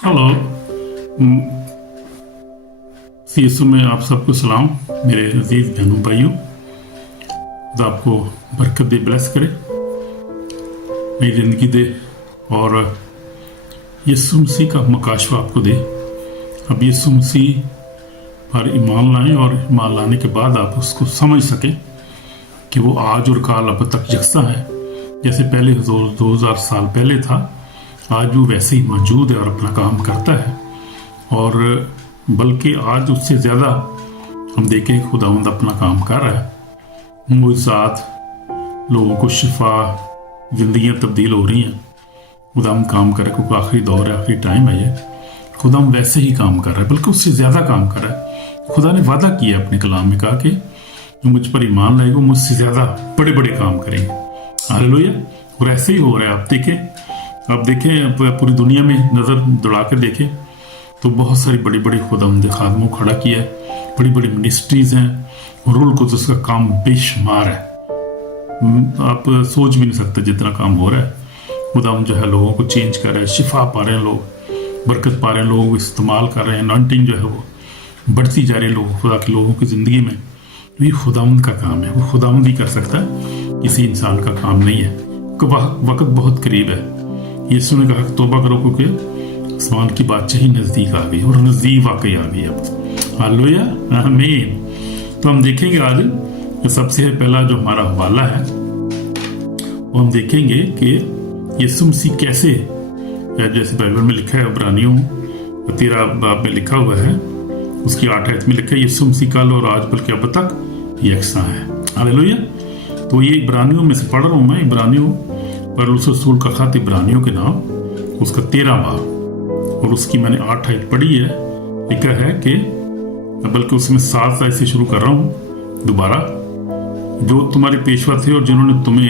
Hello. यीशु में आप सबको सलाम। मेरे अजीज बहनों भाइयों, खुदा आपको बरकत दे, ब्लेस करे, नई जिंदगी दे और यीशु मसीह का मकाशवा आपको दे। अब यीशु मसीह पर ईमान लाएं और ईमान लाने के बाद आप उसको समझ सकें कि वो आज और काल अब तक यकसा है। जैसे पहले 2000 साल पहले था, आज वो वैसे ही मौजूद है और अपना काम करता है। और बल्कि आज उससे ज़्यादा हम देखें खुदावंद अपना काम कर रहा है। मुआज़ात, लोगों को शिफा, ज़िंदगियाँ तब्दील हो रही हैं। खुदावंद काम करे, क्योंकि आखिरी दौर है, आखिरी टाइम है ये। खुदावंद वैसे ही काम कर रहा है, बल्कि उससे ज़्यादा काम कर रहा है। खुदा ने वादा किया अपने कलाम में, कहा कि जो मुझ पर ईमान लाएगा मुझसे ज़्यादा बड़े बड़े काम करेंगे। हालेलुया। और ऐसे ही हो रहा है। आप देखें पूरी दुनिया में नज़र दौड़ा कर देखें तो बहुत सारी बड़ी बड़ी खुदावंद खादमों खड़ा किया है। बड़ी बड़ी मिनिस्ट्रीज़ हैं। रूल को तो उसका काम बेशुमार है। आप सोच भी नहीं सकते जितना काम हो रहा है। खुदावंद जो है लोगों को चेंज कर रहा है, शिफा पा रहे हैं लोग, बरकत पा रहे हैं, लोगों को इस्तेमाल कर रहे हैं। अनॉइंटिंग जो है वो बढ़ती जा रही है लोगों, खुदा के लोगों की ज़िंदगी में। ये खुदावंद का काम है, वो खुदावंद ही कर सकता है, किसी इंसान का काम नहीं है। वक्त बहुत करीब है। यीशु ने कहा कि तौबा करो, क्योंकि आसमान की बादशाही नज़दीक आ गई, और नज़दीक वाकई आ गई अब। हालेलुया, आमीन। तो हम देखेंगे आज सबसे पहला जो हमारा हवाला है वो हम देखेंगे कि यीशु मसीह कैसे, जैसे बाइबल में लिखा है, इब्रानियों 13 बाब में लिखा हुआ है, उसकी 8 आयत में लिखा है, यीशु मसीह कल और आज बल्कि अब तक यकसा है। हालेलुया। तो ये इब्रानियों में से पढ़ रहा हूँ मैं। इब्रानियों पौलुस रसूल का खत इब्रानियों के नाम, उसका 13 बाब, और उसकी मैंने 8 आयत पढ़ी है। लिखा है कि, बल्कि उसमें 7 आयत से शुरू कर रहा हूँ दोबारा। जो तुम्हारे पेशवा थे और जिन्होंने तुम्हें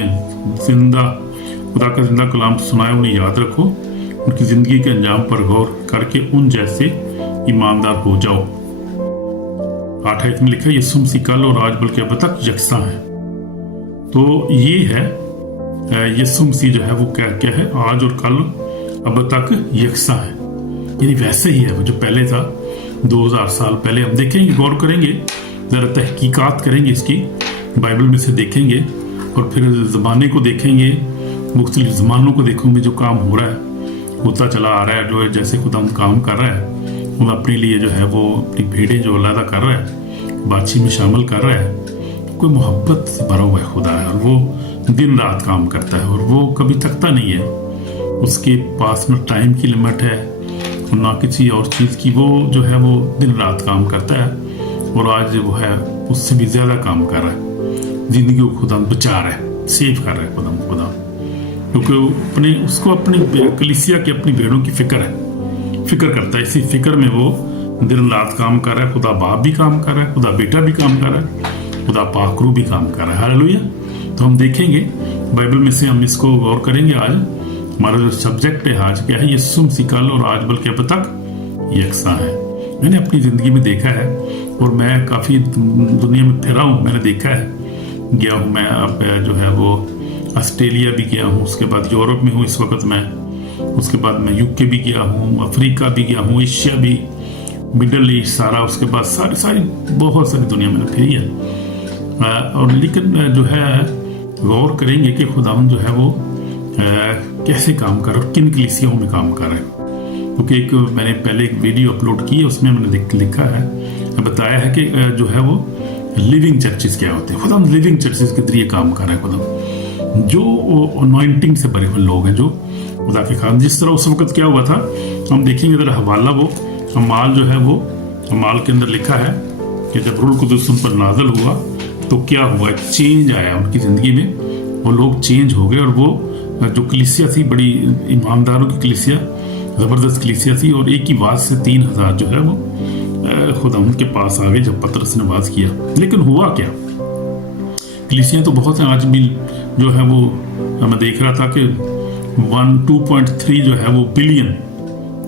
खुदा का जिंदा कलाम सुनाया, उन्हें याद रखो। उनकी जिंदगी के अंजाम पर गौर करके उन जैसे ईमानदार हो जाओ। 8 आयत में लिखा है, यीशु मसीह कल और आज बल्कि अब तक यकसा है। तो ये है यीशु मसीह जो है वो क्या है, आज और कल अब तक यकसा है। यानी वैसे ही है वो जो पहले था 2000 साल पहले। हम देखेंगे, गौर करेंगे, ज़रा तहकीकात करेंगे इसकी, बाइबल में से देखेंगे और फिर ज़माने को देखेंगे, मुख्तलिफ ज़मानों को देखेंगे। जो काम हो रहा है, होता चला आ रहा है, जो जैसे खुदा काम कर रहा है, वो अपने लिए जो है वो अपनी भीड़ें जो अलग कर रहा है, बातचीत में शामिल कर रहा है। कोई मोहब्बत से भरा हुआ है खुदा है, और वो दिन रात काम करता है, और वो कभी थकता नहीं है। उसके पास ना टाइम की लिमिट है और ना किसी और चीज़ की। वो जो है वो दिन रात काम करता है, और आज वो है उससे भी ज़्यादा काम कर रहा है। ज़िंदगी को खुदा बचा रहा है, सेव कर रहा है खुदा, क्योंकि उसको अपनी कलीसिया की, अपनी भेड़ों की फिक्र करता है। इसी फिक्र में वो दिन रात काम कर रहा है। खुदा बाप भी काम कर रहा है, खुदा बेटा भी काम कर रहा है, खुदा पाकरू भी काम कर रहा है। हालेलुया। तो हम देखेंगे बाइबल में से, हम इसको गौर करेंगे। आज हमारा जो सब्जेक्ट है आज क्या है, यीशु मसीह कल और आज बल्कि अब तक यकसा है। मैंने अपनी ज़िंदगी में देखा है, और मैं काफ़ी दुनिया में फिरा हूँ, मैंने देखा है, गया हूँ मैं। अब जो है वो ऑस्ट्रेलिया भी गया हूँ, उसके बाद यूरोप में हूँ इस वक्त मैं, उसके बाद मैं यूके भी गया हूँ, अफ्रीका भी गया हूँ, एशिया भी, मिडल ईस्ट सारा, उसके बाद सारी बहुत सारी दुनिया मैंने फिरी है। और लेकिन जो है गौर करेंगे कि खुदावंद जो है वो कैसे काम कर रहा है, किन कलीसियाओं में काम कर रहा है। क्योंकि मैंने पहले एक वीडियो अपलोड की है, उसमें मैंने लिखा है, बताया है कि जो है वो लिविंग चर्चेस क्या होते हैं। खुदावंद लिविंग चर्चेस के जरिए काम कर रहा है। खुदावंद जो अनॉइंटिंग से भरे हुए लोग हैं, जो खुदा के खान, जिस तरह उस वक्त क्या हुआ था, हम देखेंगे जरा हवाला। वो अमाल जो है वो अमाल के अंदर लिखा है कि जब रूह कुद्दूस उन पर नाज़िल हुआ तो क्या हुआ, चेंज आया उनकी ज़िंदगी में, वो लोग चेंज हो गए। और वो जो कलीसिया थी, बड़ी ईमानदारों की कलीसिया, ज़बरदस्त कलीसिया थी, और एक ही वाज से 3000 जो है वो खुदा उनके पास आ गए जब पतरस ने वाज किया। लेकिन हुआ क्या, कलीसियाँ तो बहुत हैं आज भी, जो है वो मैं देख रहा था कि 2.3 जो है वो बिलियन,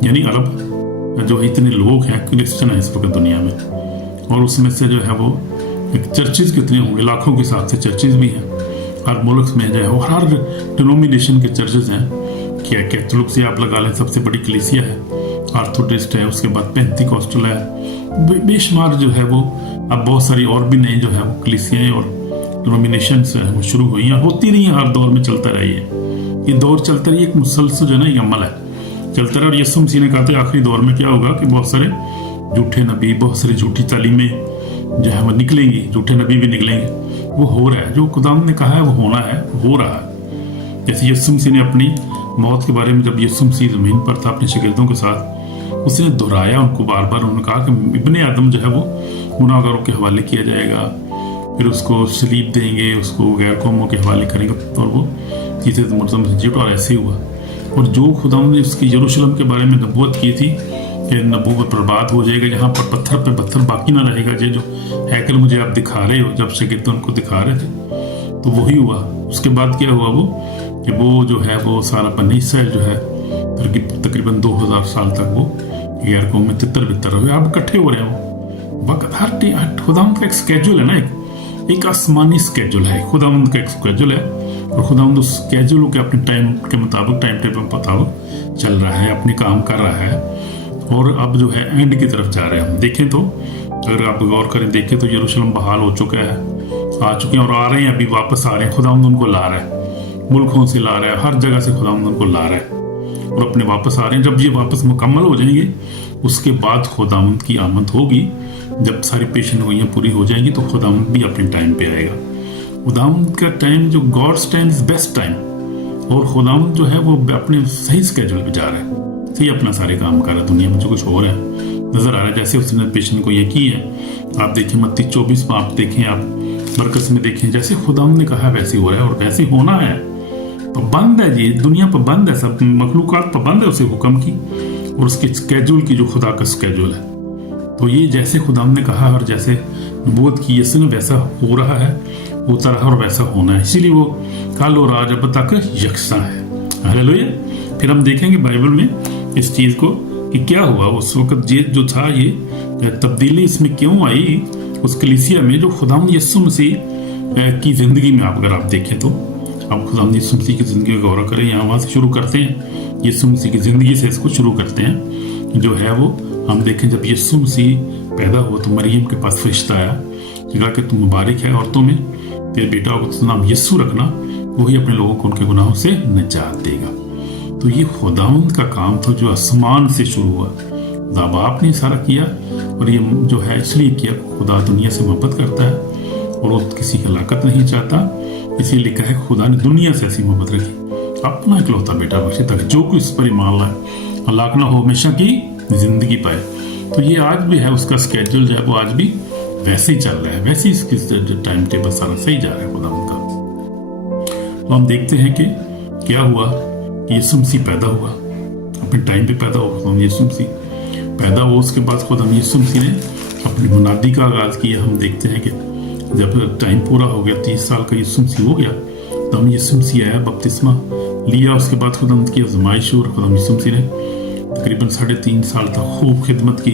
यानी अरब, जो इतने लोग हैं क्रिश्चियन है इस वक्त दुनिया में। और उसमें से जो है वो चर्चेज कितने होंगे, लाखों के हिसाब से चर्चेज भी हैं हर मुल्क में जो है, और हर डिनोमिनेशन के चर्चेज हैं। क्या कैथोलिक से आप लगा लें, सबसे बड़ी कलीसिया है, आर्थोडिस्ट है, उसके बाद पेंटिकॉस्टल है, बेशुमार जो है वो अब बहुत सारी और भी नए जो है वो कलीसियाएं और डिनोमिनेशंस है वो शुरू हुई हैं, होती रही है, हर दौर में चलता रही है। ये दौर चलता रही, एक मुसलसल जो है ना ये अमल है चलता रहा। और यीशु मसीह ने कहा था आखिरी दौर में क्या होगा कि बहुत सारे झूठे नबी, बहुत सारी झूठी तालीमें जो है वो निकलेंगी, झूठे नबी भी निकलेंगे। वो हो रहा है, जो खुदावंद ने कहा है वो होना है, हो रहा है। जैसे यीशु मसीह ने अपनी मौत के बारे में, जब यीशु मसीह जमीन पर था अपने शागिर्दों के साथ, उसने दोहराया उनको बार बार। उन्होंने कहा कि इब्ने आदम जो है वो गुनाहगारों के हवाले किया जाएगा, फिर उसको सलीब देंगे, उसको गैर कौमों के हवाले करेंगे, और वो चीज़ें मुर्तम मस्जिद, और ऐसे ही हुआ। और जो खुदावंद ने उसकी यरूशलेम के बारे में नबूवत की थी कि नबूवत बर्बाद हो जाएगा, यहाँ पर पत्थर पे पत्थर बाकी ना रहेगा, ये जो हैकल मुझे आप दिखा रहे हो, जब शागिर्द उनको दिखा रहे थे तो वही हुआ। उसके बाद क्या हुआ वो कि वो जो है वो सारा बनी इसराइल जो है तकरीबन 2000 साल तक वो गैर कौम में तितर बितर हुए, अब इकट्ठे हो रहे हो। वक्त हर खुदावंद का एक स्केड्यूल है ना, एक आसमानी स्केड्यूल है, खुदावंद का एक स्केड्यूल है, और खुदावंद उस स्केड्यूल के अपने टाइम के मुताबिक, टाइम टेबल के मुताबिक चल रहा है, अपने काम कर रहा है। और अब जो है एंड की तरफ जा रहे हैं हम। देखें तो, अगर आप गौर करें, देखें तो यरूशलेम बहाल हो चुका है, आ चुके हैं और आ रहे हैं, अभी वापस आ रहे हैं। खुदावंद उनको ला रहा है, मुल्कों से ला रहा है, हर जगह से खुदावंद उनको ला रहा है और अपने वापस आ रहे हैं। जब ये वापस मुकम्मल हो जाएंगे, उसके बाद खुदावंद की आमद होगी। जब सारी पेशन गोइयाँ पूरी हो जाएंगी तो खुदावंद भी अपने टाइम पे आएगा। खुदावंद का टाइम, जो God's time is best time, और खुदावंद जो है वो अपने सही स्केड्यूल पे जा रहा है, सही अपना सारे काम कर रहा है। दुनिया में जो कुछ हो रहा है नजर आ रहा है, जैसे उसने पेशन को ये की है। आप देखिए मत्ती 24 में, आप देखें, आप बरकस में देखें, जैसे खुदावंद ने कहा वैसे हो रहा है और वैसे होना है। पाबंद है जी, दुनिया पाबंद है, सब मखलूकात पाबंद है उसे हुक्म की और उसके स्केड्यूल की, जो खुदा का स्केड्यूल है। तो ये जैसे खुदावंद ने कहा और जैसे नबूवत की यीशु ने, वैसा हो रहा है, होता रहा और वैसा होना है। इसीलिए वो कल और आज अब तक यकसा है। हालेलुया। फिर हम देखेंगे बाइबल में इस चीज को कि क्या हुआ उस वक्त, ये जो था, ये तब्दीली इसमें क्यों आई उस कलीसिया में, जो खुदावंद यीशु मसीह की जिंदगी में। आप अगर आप देखें तो आप खुदावंद यीशु मसीह की जिंदगी का गौरव करें, यहाँ वहाँ से शुरू करते हैं, यीशु मसीह की जिंदगी से इसको शुरू करते हैं। जो है वो हम देखें, जब यीशु मसीह पैदा हुआ तो मरियम के पास फरिश्ता आया, कहा कि तुम मुबारक है औरतों में, तेरे बेटा को नाम यीशु रखना, वही अपने लोगों को उनके गुनाहों से निजात देगा। तो ये खुदावंद का काम था जो आसमान से शुरू हुआ। खुदा बाप ने सारा किया, और ये जो है इसलिए किया, खुदा दुनिया से मोहब्बत करता है और वो किसी की हलाकत नहीं चाहता। इसीलिए लिखा है खुदा ने दुनिया से ऐसी मोहब्बत रखी, अपना इकलौता बेटा बख्शे, ताकि जो कोई इस पर ईमान लाए हलाक ना हो, हमेशा की जिंदगी पाए। तो ये आज भी है, उसका स्केड्यूल जो है वो आज भी वैसे ही चल रहा है, वैसे ही इसकी टाइम टेबल सारा सही जा रहा है खुदा का। तो हम देखते हैं कि क्या हुआ कि यीशु मसीह पैदा हुआ, अपने टाइम पे पैदा हुआ। यीशु मसीह पैदा हुआ, उसके बाद खुदा यीशु मसीह ने अपनी मुनादी का आगाज किया। हम देखते हैं कि जब टाइम पूरा हो गया, 30 साल का यीशु मसीह हो गया, तो हम यीशु मसीह आया, बपतिस्मा लिया। उसके बाद खुदा की आजमाइश, और खुदा यीशु मसीह ने तकरीबन 3.5 साल तक खूब खिदमत की।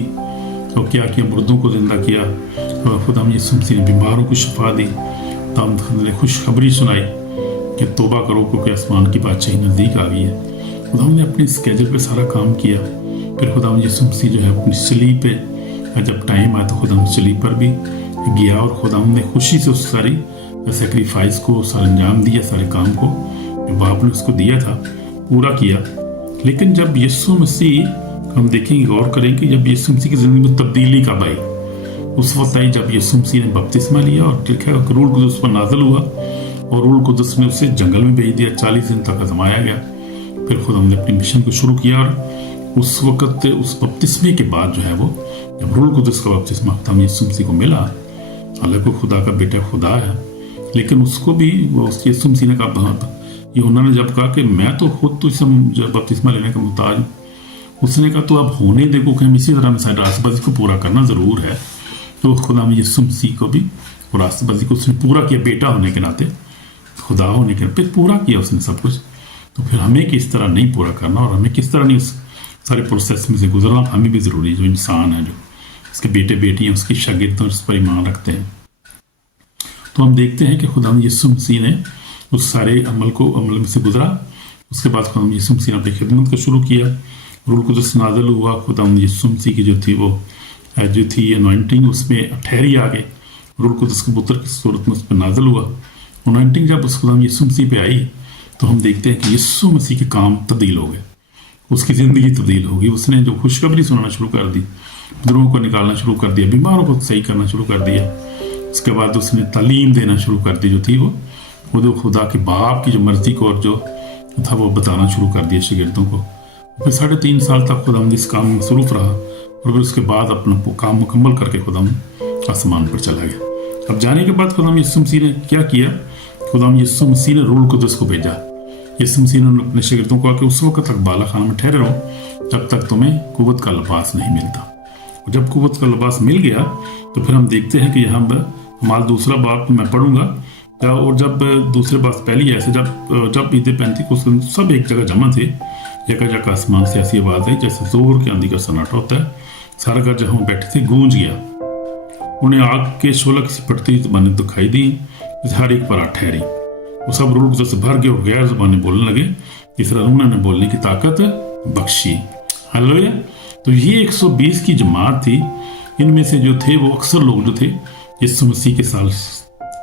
तो क्या किया, मुर्दों को जिंदा किया, और खुदा यीशु मसीह ने बीमारों को शिफा दी। तब ने खुशखबरी सुनाई कि तौबा करो क्योंकि आसमान की बादशाही नज़दीक आ गई है। खुदा ने अपने स्केड्यूल पे सारा काम किया। फिर खुदा यीशु मसीह जो है अपनी सलीब पे, जब टाइम आया तो खुदा सलीब पर भी गया, और खुदा ने खुशी से उस सारी सेक्रीफाइस को सारा अंजाम दिया, सारे काम को जो बाप ने उसको दिया था पूरा किया। लेकिन जब यीशु मसीह, हम देखेंगे, गौर करेंगे, जब यीशु मसीह की जिंदगी में तब्दीली कब आई, उस वक्त आई जब यीशु मसीह ने बपतिस्मा लिया और रूह कुदस पर नाज़िल हुआ, और रूह कुदस ने उसे जंगल में भेज दिया, 40 दिन तक आजमाया गया। फिर खुदा ने अपने मिशन को शुरू किया, और उस वक्त उस बपतिस्मे के बाद जो है वो, जब रूह कुदस का बपतिस्मा खुदा यीशु मसीह को मिला, हालांकि खुदा का बेटा खुदा है, लेकिन उसको भी यीशु मसीह ने कहा, यूहन्ना ने जब कहा कि मैं तो खुद तो इस बपतिस्मा लेने का मुताज हूँ, उसने कहा तो अब होने दे, क्योंकि हम इसी तरह में रास्तबाजी को पूरा करना जरूर है। तो खुदा में यीशु मसीह को भी रास्तबाजी को उसने पूरा किया, बेटा होने के नाते, खुदा होने के नाते पूरा किया उसने सब कुछ। तो फिर हमें किस तरह नहीं पूरा करना, और हमें किस तरह नहीं उस सारे प्रोसेस में से गुजरना, हमें भी जरूरी है। जो इंसान है, जो उसके बेटे बेटियां, उसकी शागिर्द उस पर ईमान रखते हैं। तो हम देखते हैं कि खुदा यीशु मसीह ने उस सारे अमल में से गुजरा। उसके बाद खुदा यीशु मसीह ने अपनी खिदमत को शुरू किया, रूल कुदस नाज़िल हुआ, खुदावंद यीशु मसीह की जो थी अनॉइंटिंग उसमें ठहरी आ गई, रूल कुदस के पुत्र की सूरत में उस पर नाज़िल हुआ। अनॉइंटिंग जब उस खुदावंद यीशु मसीह पे आई तो हम देखते हैं कि यीशु मसीह के काम तब्दील हो गए, उसकी ज़िंदगी तब्दील हो गई। उसने जो खुशखबरी सुनाना शुरू कर दी, बुजुर्गों को निकालना शुरू कर दिया, बीमारों को सही करना शुरू कर दिया। उसके बाद उसने तालीम देना शुरू कर दी, जो थी वो खुदा के बाप की जो मर्जी को और जो था वो बताना शुरू कर दिया शागिर्दों को। फिर 3.5 साल तक खुदावंद इस काम में मसरूफ रहा और फिर उसके बाद अपना काम मुकम्मल करके खुदावंद आसमान पर चला गया। अब जाने के बाद खुदावंद यीशु मसीह ने क्या किया? खुदावंद यीशु मसीह ने रूह कुदस को भेजा। यीशु मसीह ने अपने शागिर्दों को आके उस वक्त तक बाला खाना में ठहरे रहो जब तक तुम्हें कुव्वत का लिबास नहीं मिलता। और जब कुव्वत का लिबास मिल गया तो फिर हम देखते हैं कि यहाँ पर हमारा दूसरा बाप मैं पढ़ूंगा, और जब दूसरे बात पहली ऐसे जब ईद पेंतीकोस्त सब एक जगह जमा थे, जगह आसमान से ऐसी आवाज आई जैसे जोर के आंधी का सन्नाटा होता है, सारा घर जहाँ बैठे थे गूंज गया। उन्हें आग के शोला किसी फटती ज़बानें दिखाई दी, हर एक पर आ ठहरी। वो सब रूह कुदस से भर गए और गैर ज़बानें बोलने लगे, इस तरह उन्होंने बोलने की ताकत बख्शी। हालेलुया। तो ये 120 की जमात थी। इनमें से जो थे वो अक्सर लोग जो थे यीशु मसीह के साल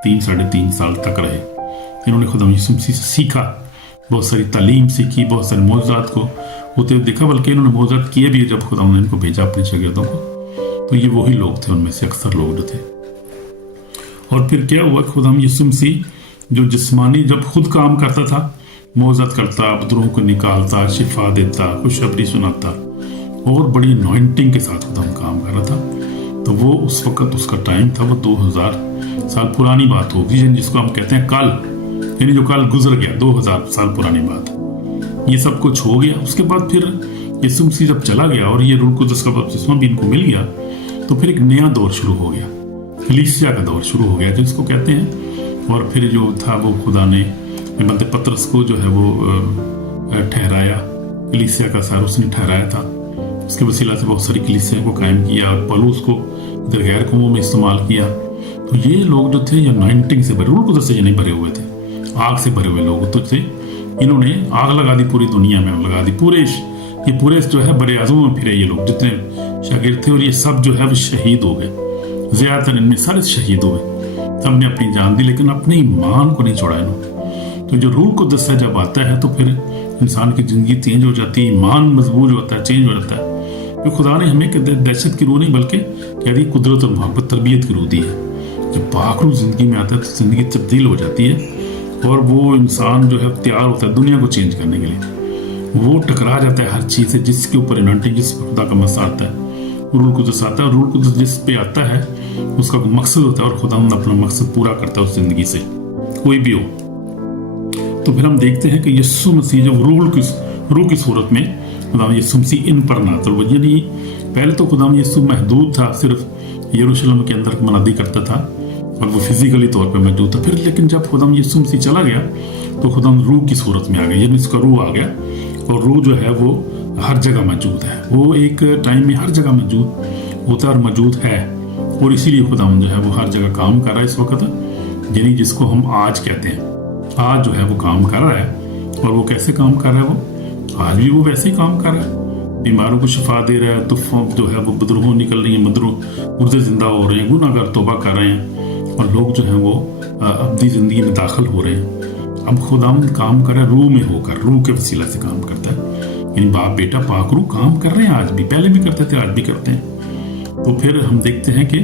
3-3.5 साल तक रहे। इन्होंने खुदा यीशु मसीह से सीखा, बहुत सारी तालीम सीखी, बहुत सारे मौजूदात को होते हुए देखा, बल्कि इन्होंने मौजूदात किए भी जब खुदा ने इनको भेजा अपने शागिर्दों को। तो ये वही लोग थे, उनमें से अक्सर लोग जो थे। और फिर क्या हुआ? खुदा यीशु मसीह जो जिस्मानी जब खुद काम करता था, मौजूदात करता, बुजुर्गों को निकालता, शिफा देता, खुशखबरी सुनाता और बड़ी अनॉइंटिंग के साथ खुदा काम कर रहा था। तो वो उस वक्त उसका टाइम था, वो 2000 साल पुरानी बात होगी, जिसको हम कहते हैं कल, यानी जो कल गुजर गया, 2000 साल पुरानी बात। ये सब कुछ हो गया। उसके बाद फिर यीशु मसीह जब चला गया और ये रूह कुदस का बपतिस्मा भी इनको मिल गया, तो फिर एक नया दौर शुरू हो गया, कलीसिया का दौर शुरू हो गया जिसको कहते हैं। और फिर जो था वो खुदा ने बंदे पतरस को जो है वो ठहराया, कलीसिया का सर उसने ठहराया था। उसके वसीला से बहुत सारी कलीसिया को कायम किया, पौलुस को इधर गैर कौमों में इस्तेमाल किया। तो ये लोग जो थे ये अनॉइंटिंग से भरे, रूह कुदस से ये नहीं भरे हुए थे, आग से भरे हुए लोग तो थे। इन्होंने आग लगा दी पूरी दुनिया में, लगा दी पूरे जो है बड़े आजमों में फिरे ये लोग जितने शागिर्द थे। और ये सब जो है वो शहीद हो गए, ज्यादातर इनमें सारे शहीद हुए, सबने अपनी जान दी, लेकिन अपने ईमान को नहीं छोड़ा इन्होंने। तो जो रूह कुदस जब आता है तो फिर इंसान की जिंदगी चेंज हो जाती है, ईमान मजबूत होता है, चेंज हो जाता है। तो खुदा ने हमें दहशत की रूह नहीं बल्कि कह दी कुदरत और मोहब्बत तरबियत की रूह दी है। जब पाक रूह जिंदगी में आता है तो जिंदगी तब्दील हो जाती है और वो इंसान जो है तैयार होता है दुनिया को चेंज करने के लिए। वो टकरा जाता है हर चीज़ से जिसके ऊपर इन्वेंटिंग, जिस पर खुदा का मसा आता है, रूह कुदस आता है। और रूह कुदस जिस पे आता है उसका मकसद होता है और खुदा अपना मकसद पूरा करता है उस जिंदगी से, कोई भी हो। तो फिर हम देखते हैं कि यीशु मसीह जब रूह की सूरत में खुदा यीशु मसीह इन पर नाज़िल हुआ। यानी पहले तो खुदा यीशु महदूद था, सिर्फ यरूशलेम के अंदर मनादी करता था और वो फिजिकली तौर पे मौजूद था। फिर लेकिन जब खुदा यीशु मसीह चला गया तो खुदा रूह की सूरत में आ गया, यानी उसका रूह आ गया। और रूह जो है वो हर जगह मौजूद है, वो एक टाइम में हर जगह मौजूद होता है और मौजूद है। और इसीलिए खुदा जो है वो हर जगह काम कर रहा है इस वक्त, यानी जिसको हम आज कहते हैं, आज जो है वो काम कर रहा है। और वो कैसे काम कर रहा है? वो आज भी वो वैसे ही काम कर रहा है, बीमारों को शिफा दे रहा है, तो जो है वो बुजुर्गों निकल रही है, मुर्दे जिंदा हो रहे हैं, गुनाहगार तौबा कर रहे हैं और लोग जो हैं वो अपनी जिंदगी में दाखिल हो रहे हैं। अब खुदावंद काम कर रहा है रूह में होकर, रूह के वसीला से काम करता है। यानी बाप बेटा पाक रूह काम कर रहे हैं, आज भी, पहले भी करते थे, आज भी करते हैं। तो फिर हम देखते हैं कि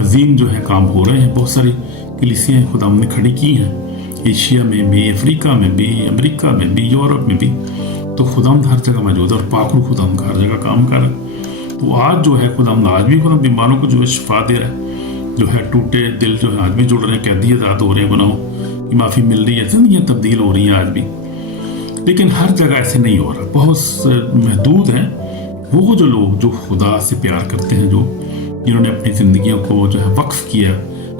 अजीम जो है काम हो रहे हैं। बहुत सारी कलीसियाँ खुदावंद ने खड़ी की हैं, एशिया में भी, अफ्रीका में भी, अमेरिका में भी, यूरोप में भी। तो खुदावंद हर जगह मौजूद है और पाक रूह खुदावंद हर जगह काम कर रहा है। तो आज जो है खुदावंद आज भी खुदा बीमारों को जो है शिफा दे रहा है, जो है टूटे दिल जो है आज भी जुड़ रहे हैं, कैदी आज़ाद हो रहे हैं, गुनाहों की माफ़ी मिल रही है, जिंदगियाँ तब्दील हो रही हैं आज भी। लेकिन हर जगह ऐसे नहीं हो रहा, बहुत महदूद हैं वो जो लोग जो खुदा से प्यार करते हैं, जो जिन्होंने अपनी ज़िंदगियों को जो है वक्फ किया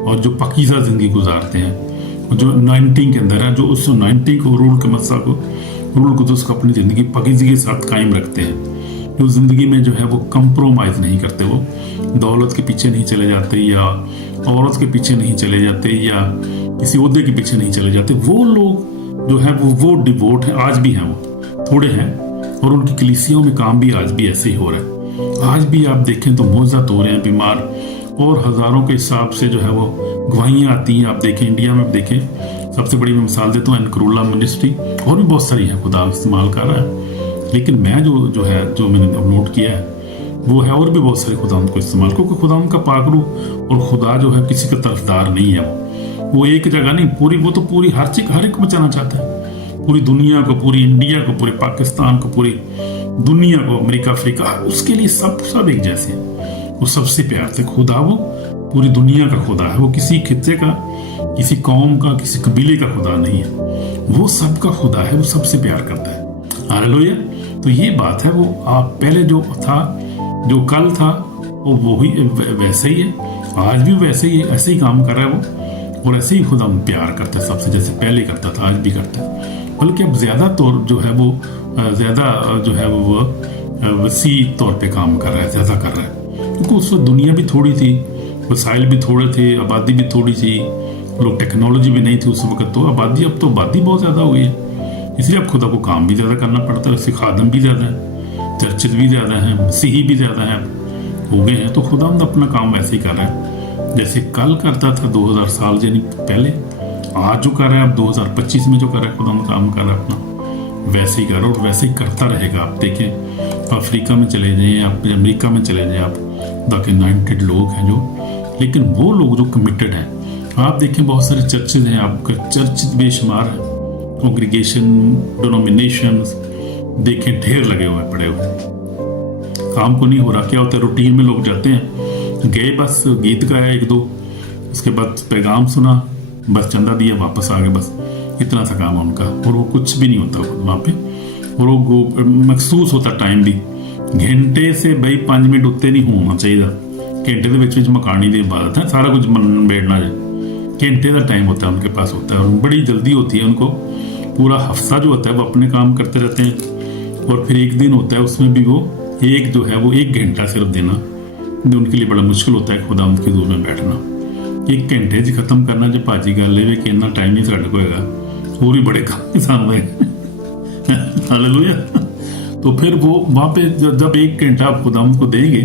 और जो पाकीज़ा ज़िंदगी गुजारते हैं, जो 19 के अंदर है, जो उस 19 को रूल के मसा को रूल कुदस को अपनी ज़िंदगी पाकीज़गी के साथ कायम रखते हैं, जो ज़िंदगी में जो है वो कंप्रोमाइज़ नहीं करते, वो दौलत के पीछे नहीं चले जाते या औरत के पीछे नहीं चले जाते या किसी ओहदे के पीछे नहीं चले जाते। वो लोग जो है वो डिवोट हैं, आज भी हैं, वो थोड़े हैं और उनकी कलीसियाओं में काम भी आज भी ऐसे ही हो रहा है। आज भी आप देखें तो मोज़त हो रहे हैं बीमार, और हज़ारों के हिसाब से जो है वो गवाहियाँ आती हैं। आप देखें इंडिया में देखें, सबसे बड़ी मैं मिसाल देता हूँ एनकरुल्ला मिनिस्ट्री, और भी बहुत सारी है खुदा इस्तेमाल कर रहा है। लेकिन मैं जो मैंने नोट किया है वो है और भी बहुत सारे खुदा को इस्तेमाल, क्योंकि खुदा उनका पाकरू और खुदा जो है किसी का तरफदार नहीं है। वो एक जगह नहीं, वो तो पूरी हर एक को बचाना चाहता है, पूरी दुनिया को, पूरी इंडिया को, पूरे पाकिस्तान को, पूरी दुनिया को, अमेरिका अफ्रीका, उसके लिए सब एक जैसे हैं। वो सबसे प्यार से खुदा, वो पूरी दुनिया का खुदा है। वो किसी खित्ते का, किसी कौम का, किसी कबीले का खुदा नहीं है। वो सबका खुदा है, वो सबसे प्यार करता है। हालेलुया। तो ये बात है, वो आप पहले जो था, जो कल था, वो ही वैसे ही है, आज भी वैसे ही है, ऐसे ही काम कर रहा है वो, और ऐसे ही खुदा प्यार करता है सबसे, जैसे पहले करता था आज भी करता है। बल्कि अब ज्यादा तौर जो है वो ज्यादा जो है वो वसी तौर पे काम कर रहा है, ज्यादा कर रहा है, क्योंकि उस वक्त दुनिया भी थोड़ी थी, वसाइल भी थोड़े थे, आबादी भी थोड़ी थी, लोग, टेक्नोलॉजी भी नहीं थी उस वक्त। तो आबादी, अब तो आबादी बहुत ज्यादा हो गई है, इसलिए अब खुदा को काम भी ज्यादा करना पड़ता है। उससे खादम भी ज्यादा है, चर्चित भी ज्यादा है, मसीही भी ज्यादा है हो गए हैं। तो खुदा अपना काम वैसे ही कर रहा है जैसे कल करता था 2000 साल यानी पहले, आज जो कर रहा है, अब 2025 में जो कर रहा है खुदा काम कर रहा है अपना, वैसे ही कर रहा है और वैसे ही करता रहेगा। आप देखें, अफ्रीका में चले जाइए, आप अमेरिका में चले जाइए, आप ताकि 90 लोग हैं जो, लेकिन वो लोग जो कमिटेड हैं, आप देखें बहुत सारे चर्चेज हैं, आपका चर्च बेशुमार है, कॉन्ग्रीगेशन, डिनोमिनेशंस देखें ढेर लगे हुए पड़े हुए, काम को नहीं हो रहा। क्या होता है, रूटीन में लोग जाते हैं, गए बस गीत गाया एक दो, उसके बाद पैगाम सुना, बस चंदा दिया, वापस आ गए, बस इतना सा काम है उनका, और वो कुछ भी नहीं होता वहाँ पे। और वो महसूस होता टाइम भी, घंटे से भाई 5 मिनट उत्ते नहीं होना चाहिए, घंटे के विच मकानी की इबादत है, सारा कुछ बेड़ना जाए, घंटे का टाइम होता है उनके पास होता है, और बड़ी जल्दी होती है उनको। पूरा हफ्ता जो होता है वो अपने काम करते रहते हैं, और फिर एक दिन होता है उसमें भी वो एक जो है वो 1 घंटा सिर्फ देना, जो उनके लिए बड़ा मुश्किल होता है खुदा उनकी हज़ूर में बैठना। 1 घंटे च खत्म करना जो भाजी गल है कि इन्ना टाइम नहीं साढ़े को होगा, और भी बड़े काम सानू हालेलुया। तो फिर वो वहाँ पे जब 1 घंटा आप खुदा को देंगे,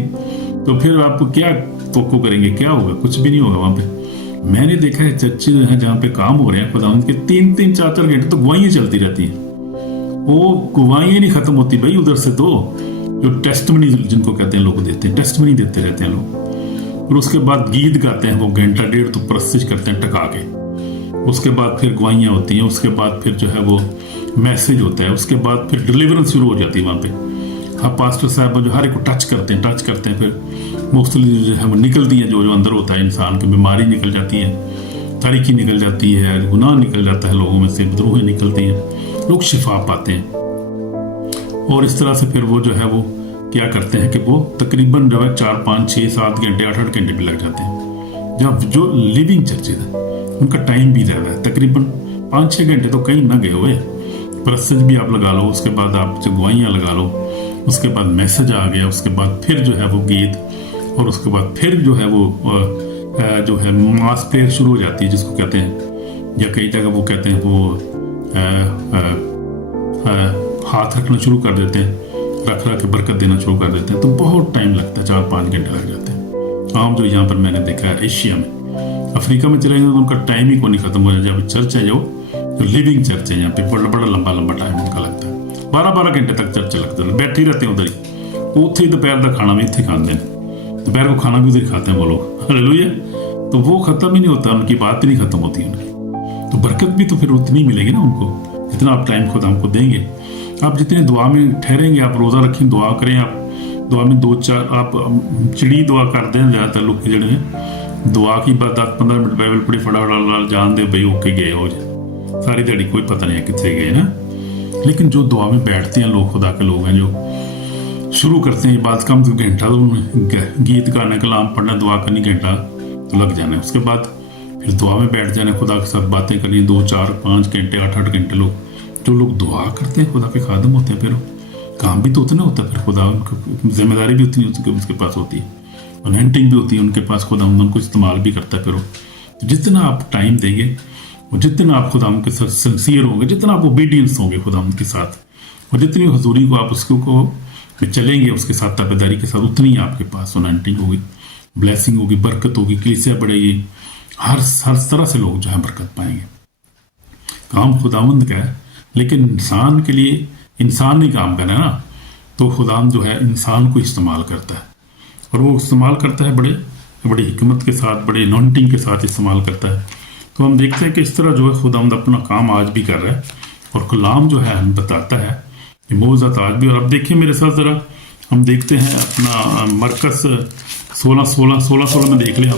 तो फिर आप क्या तवक्को करेंगे, क्या होगा? कुछ भी नहीं होगा वहाँ पे। मैंने देखा है चर्चे हैं जहाँ पे काम हो रहे हैं खुदा के 3-3, 4-4 घंटे तो गवाहियाँ चलती रहती हैं, वो गवाहियाँ नहीं खत्म होती भाई। उधर से तो जो टेस्टमनी जिनको कहते हैं लोग देते हैं, टेस्टमनी देते रहते हैं लोग, और उसके बाद गीत गाते हैं वो 1-1.5 तो प्रस्तुत करते हैं टका के, उसके बाद फिर गवाहियाँ होती हैं, उसके बाद फिर जो है वो मैसेज होता है, उसके बाद फिर डिलीवरेंस शुरू हो जाती है वहाँ पे। हाँ, पास्टर साहब जो हर एक को टच करते हैं, फिर मुख्तलिफ जो है वो निकलती है, जो अंदर होता है इंसान की, बीमारी निकल जाती है, तारीकी निकल जाती है, गुनाह निकल जाता है, लोगों में से बदरूहें निकलती हैं, लोग शिफा पाते हैं। और इस तरह से फिर वो जो है वो क्या करते हैं कि वो तकरीबन जो है 4, 5, 6, 7 घंटे, 8 घंटे भी लग जाते हैं। जब जो लिविंग चर्चेज है उनका टाइम भी ज़्यादा है, तकरीबन 5-6 घंटे तो कहीं ना गए हुए, प्रस्तुत भी आप लगा लो, उसके बाद आप गवाहियाँ लगा लो, उसके बाद मैसेज आ गया, उसके बाद फिर जो है वो गीत, और उसके बाद फिर जो है वो मास प्रेयर शुरू हो जाती है, जिसको कहते हैं, या कई जगह वो कहते हैं वो हाथ रखना शुरू कर देते हैं, रख के बरकत देना शुरू कर देते हैं। तो बहुत टाइम लगता है, 4-5 घंटे लग जाते हैं। आम जो यहाँ पर मैंने देखा है एशिया में, अफ्रीका में चलेंगे तो उनका टाइम ही को नहीं खत्म हो जाए। जब चर्च है जो लिविंग चर्च है, यहाँ पे बड़ा लंबा टाइम उनका लगता है, 12-12 घंटे तक चर्च लगता है, बैठे ही रहते हैं उधर ही। उत्थे दोपहर का खाना भी इतने खाते हैं, दोपहर को खाना भी उधर खाते हैं वो लोग, हालेलुया। तो वो खत्म ही नहीं होता, उनकी बात नहीं खत्म होती उनकी, तो बरकत भी तो फिर उतनी मिलेगी ना उनको, जितना आप टाइम खुद हमको देंगे। आप जितने दुआ में ठहरेंगे, आप रोज़ा रखें, दुआ करें, आप दुआ में 2-4 आप चिड़ी दुआ करते हैं, ज़्यादातर लोग जड़े हैं दुआ की बात 10-15 मिनट बाइबल पढ़ी, फटाफट जान दे भाई ओके गए हो जाए, सारी दिहाड़ी कोई पता नहीं है कितने गए ना। लेकिन जो दुआ में बैठते हैं लोग, खुदा के लोग हैं जो शुरू करते हैं बात, कम से घंटा तो गीत गाने, कलाम पढ़ना, दुआ करनी, घंटा तो लग जाना है। उसके बाद फिर दुआ में बैठ जाना, खुदा के साथ बातें करनी, 2-4-5 घंटे, 8-8 घंटे। जो लोग दुआ करते हैं खुदा के खादम होते हैं, फिर काम भी तो उतना होता है, फिर खुदा उनकी जिम्मेदारी भी उतनी उसके पास होती है, अनहेंटिंग भी होती है उनके पास, खुदा उनको इस्तेमाल भी करता है। फिर जितना आप टाइम देंगे, जितना आप खुदा उनके साथ सिंसियर होंगे, जितना आप ओबीडियंस होंगे खुदा उनके साथ, और जितनी हजूरी को आप उसको को में चलेंगे, उसके साथ ताबेदारी के साथ, उतनी आपके पास अनॉइंटिंग होगी, ब्लेसिंग होगी, बरकत होगी, कलीसिया बढ़ेगी, हर तरह से लोग जो है बरकत पाएंगे। काम खुदावंद का है, लेकिन इंसान के लिए इंसान नहीं काम करना है ना, तो खुदावंद जो है इंसान को इस्तेमाल करता है, और वो इस्तेमाल करता है बड़ी हिकमत के साथ, बड़े अनॉइंटिंग के साथ इस्तेमाल करता है। तो हम देखते हैं कि इस तरह जो है खुदावंद अपना काम आज भी कर रहा है, और कलाम जो है हमें बताता है कि मौजूद आज भी। और अब देखिए मेरे साथ ज़रा, हम देखते हैं अपना मरकस 16 में देख लें आप।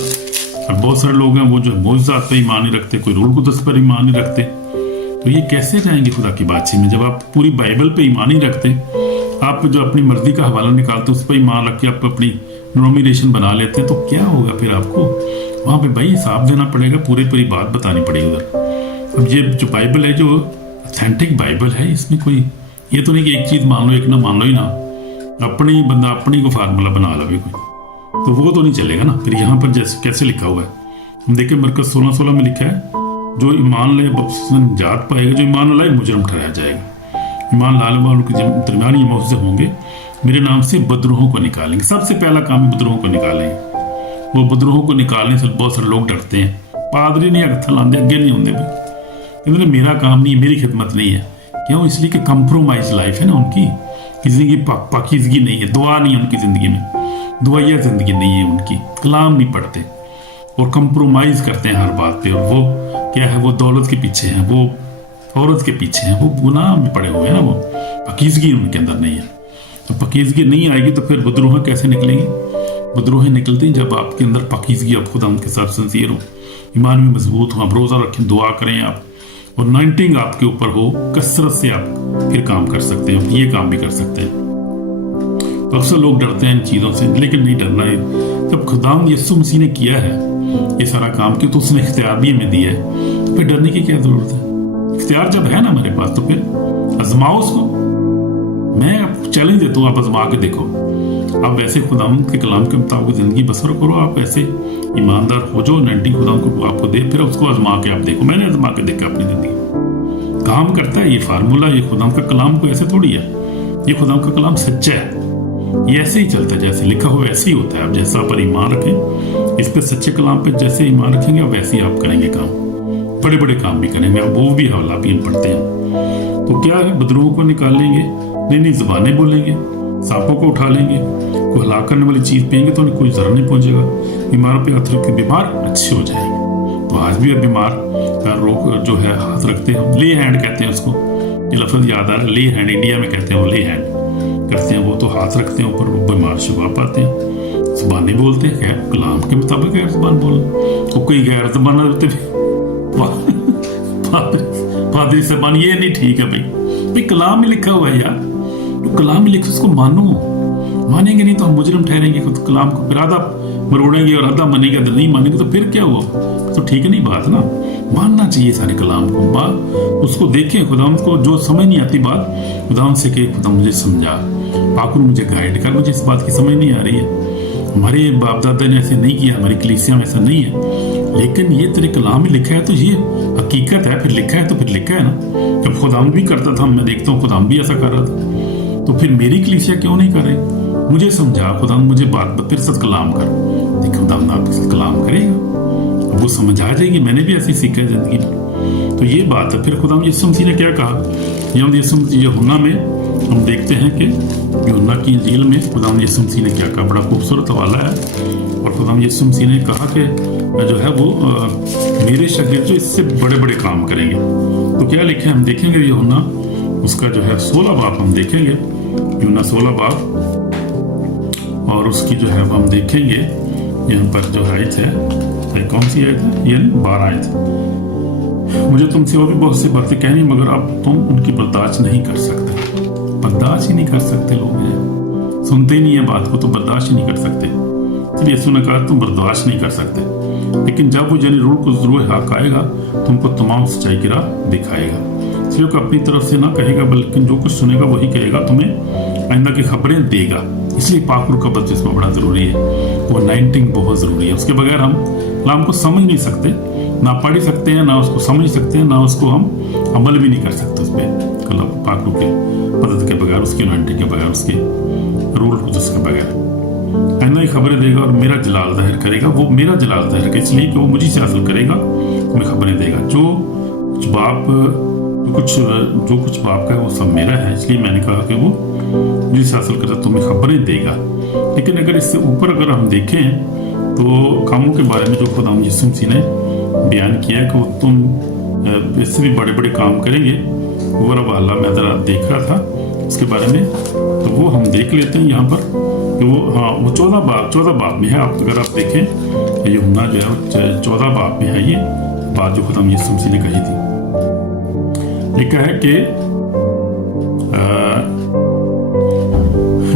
और बहुत सारे लोग हैं वो जो मौजूदात पर ईमान नहीं रखते, कोई रूल कुदस पर ईमान नहीं रखते, तो ये कैसे जाएंगे खुदा की बातचीत में? जब आप पूरी बाइबल पे ईमान नहीं रखते, आप जो अपनी मर्जी का हवाला निकालते उस पर ईमान रख के आप अपनी नॉमिनेशन बना लेते हैं, तो क्या होगा फिर? आपको वहाँ पे भाई हिसाब देना पड़ेगा, पूरी बात बतानी पड़ेगी उधर। अब ये जो बाइबल है, जो ऑथेंटिक बाइबल है, इसमें कोई ये तो नहीं कि एक चीज़ मान लो एक ना मान लो ही ना, अपनी बंदा अपनी को फार्मूला बना लो कोई, तो वो तो नहीं चलेगा ना। फिर यहाँ पर जैसे कैसे लिखा हुआ है, हम देखिए मरकस 16 में लिखा है, जो ईमान ले जात पाएगा, जो ईमान लाए मुजरम ठहराया जाएगा। ईमान लाने वालों के दरमियान ये मौजूद होंगे, मेरे नाम से बदरूहों को निकालेंगे। सबसे पहला काम बदरूहों को निकालेंगे। वो बदरूहों को निकालने से बहुत सारे लोग डरते हैं, पादरी नहीं हथ लाते, अगे नहीं होंगे भाई, क्योंकि मेरा काम नहीं है, मेरी खिदमत नहीं है। क्यों? इसलिए कि कंप्रोमाइज लाइफ है ना उनकी, जिंदगी पाकीज़गी नहीं है, दुआ नहीं है उनकी ज़िंदगी में, दुआया ज़िंदगी नहीं है उनकी, कलाम नहीं पढ़ते और कंप्रोमाइज करते हैं हर बात पे। और वो क्या है, वो दौलत के पीछे हैं, वो औरत के पीछे हैं, वो गुनाह में पड़े हुए हैं ना, वो पाकीज़गी उनके अंदर नहीं है। तो पाकीज़गी नहीं आएगी तो फिर बदरूह कैसे निकलेंगी? बदरूहें निकलती हैं जब आपके अंदर पाकीज़गी, आप खुदा उनके साथ सिंसियर हो, ईमान में मजबूत हो, आप रोज़ा रखें, दुआ करें आप, और अनॉइंटिंग आपके ऊपर हो, कसरत से आप फिर काम कर सकते हैं, ये काम भी कर सकते हैं। तो अक्सर लोग डरते हैं इन चीज़ों से, लेकिन नहीं डरना है। जब खुदावंद यीशु मसीह ने किया है ये सारा काम, क्यों? तो उसने इख्तियार भी हमें दिया है, तो फिर डरने की क्या जरूरत है? इख्तियार जब है ना हमारे पास, तो फिर आजमाओ उसको। मैं आपको चैलेंज देता हूँ, आप आजमा के देखो। आप वैसे खुदावंद के कलाम के मुताबिक जिंदगी बसर करो, आप ऐसे ईमानदार हो जो अनॉइंटिंग खुदा को आपको दे, फिर उसको आजमा के आप देखो। मैंने आजमा के देखा अपनी जिंदगी, काम करता है ये फार्मूला। ये खुदा का कलाम को ऐसे थोड़ी है, ये खुदा का कलाम सच्चा है, ये ऐसे ही चलता है, जैसे लिखा हुआ वैसे ही होता है। आप जैसा पर ईमान रखें, इस पे सच्चे कलाम पे जैसे ईमान रखेंगे, वैसे ही आप करेंगे काम, बड़े बड़े काम भी करेंगे। अब वो भी हवाला भी हम पढ़ते हैं। तो क्या है, बदरूहों को निकालेंगे, नई ज़बानें बोलेंगे, सांपों को उठा लेंगे, कोई हलाक करने वाली चीज़ पियेंगे तो उन्हें कोई ज़रा नहीं पहुंचेगा, बीमारों पे हाथ रख के बीमार अच्छे हो जाएंगे। तो आज भी बीमार का रोग जो है हाथ रखते हैं, ले हैंड कहते हैं उसको, ये लफ्ज़ याद आ रहा है, ले हैंड इंडिया में कहते हैं, वो ले हैंड करते हैं, वो तो हाथ रखते हैं ऊपर, वो बीमार शिफा पाते हैं। ज़बानें बोलते हैं, खैर कलाम के मुताबिक गैर ज़बान बोलना, तो कोई गैर ज़बान होते पादरी ज़बान, ये नहीं ठीक है भाई कलाम में लिखा हुआ है यार, तो कलाम में लिखा उसको मानो। मानेंगे नहीं तो हम मुजरिम ठहरेंगे खुद कलाम को, फिर आधा मरोड़ेंगे और आधा मानेंगे, आधा नहीं मानेंगे, तो फिर क्या हुआ? तो ठीक नहीं बात ना, मानना चाहिए सारे कलाम को, बात उसको देखें, खुदावंद को जो समझ नहीं आती बात खुदावंद से कहे, खुदा मुझे समझा, पाकुर मुझे गाइड कर, मुझे इस बात की समझ नहीं आ रही है, हमारे बाप दादा ने ऐसे नहीं किया, हमारी कलीसिया में ऐसा नहीं है, लेकिन ये तेरे कलाम में लिखा है तो ये हकीकत है, फिर लिखा है तो फिर लिखा है ना। जब खुदावंद भी करता था, मैं देखता हूँ खुदावंद भी ऐसा कर रहा था, तो फिर मेरी कलीसिया क्यों नहीं कर रही? मुझे समझा खुदावंद, मुझे बात तेरे साथ कलाम कर, देखो खुदावंद आपके साथ कलाम करेगा, वो समझ आ जाएगी, मैंने भी ऐसी सीखा है जिंदगी में। तो ये बात है। फिर खुदावंद यीशु मसीह ने क्या कहा, यूहन्ना में हम देखते हैं कि यूहन्ना की इंजील में खुदावंद यीशु मसीह ने क्या कहा, बड़ा खूबसूरत हवाला है। और खुदावंद यीशु मसीह ने कहा कि जो है वो मेरे शागिर्द जो इससे बड़े बड़े काम करेंगे। तो क्या लिखे हम देखेंगे, यूहन्ना उसका जो है 16 बाब हम देखेंगे, यूहन्ना 16 बाब, और उसकी जो है हम देखेंगे यहाँ पर जो आयत है, कौन सी आयत है? ये 12 आयत। मुझे तुमसे और भी बहुत सी बातें कहनी, मगर अब तुम उनकी बर्दाश्त नहीं कर सकते। बर्दाश्त ही नहीं कर सकते लोग हैं, सुनते ही नहीं है बात को, तो बर्दाश्त ही नहीं कर सकते। इसलिए यीशु ने कहा तुम बर्दाश्त नहीं कर सकते, लेकिन जब वो यानी रूह को ज़रूर हक आएगा, तुमको तमाम सच्चाई की राह दिखाएगा। इसलिए वो अपनी तरफ से ना कहेगा, बल्कि जो कुछ सुनेगा वही कहेगा, तुम्हें आइंदा की खबरें देगा। इसलिए पाकुर का बपतिस्मा बड़ा ज़रूरी है, वो अनॉइंटिंग बहुत ज़रूरी है। उसके बगैर हम कलाम को समझ नहीं सकते, ना पढ़ सकते हैं, ना उसको समझ सकते हैं, ना उसको हम अमल भी नहीं कर सकते उस पर, कलाम पाकुर के मदद के बगैर, उसकी अनॉइंटिंग के बगैर, उसके रूल कुदस के बगैर। ऐना ही खबरें देगा और मेरा जलाल जाहिर करेगा। वो मेरा जलाल जाहिर करेगा इसलिए कि वो मुझे से हासिल करेगा, तुम्हें खबरें देगा। जो कुछ बाप का है वो सब मेरा है, इसलिए मैंने कहा कि वो मुझे से हासिल करेगा, तुम्हें खबरें देगा। लेकिन अगर इससे ऊपर अगर हम देखें तो कामों के बारे में जो खुदा यीशु मसीह ने बयान किया है कि वो तुम इससे भी बड़े बड़े काम करेंगे, वो वाला मैं ज़रा देख रहा था उसके बारे में, तो वो हम देख लेते हैं यहाँ पर कि वो 14 बाब में है। अगर आप देखें यूहन्ना जो है 14 बाब में है ये बात जो खुदा यीशु मसीह ने कही थी। लिखा है कि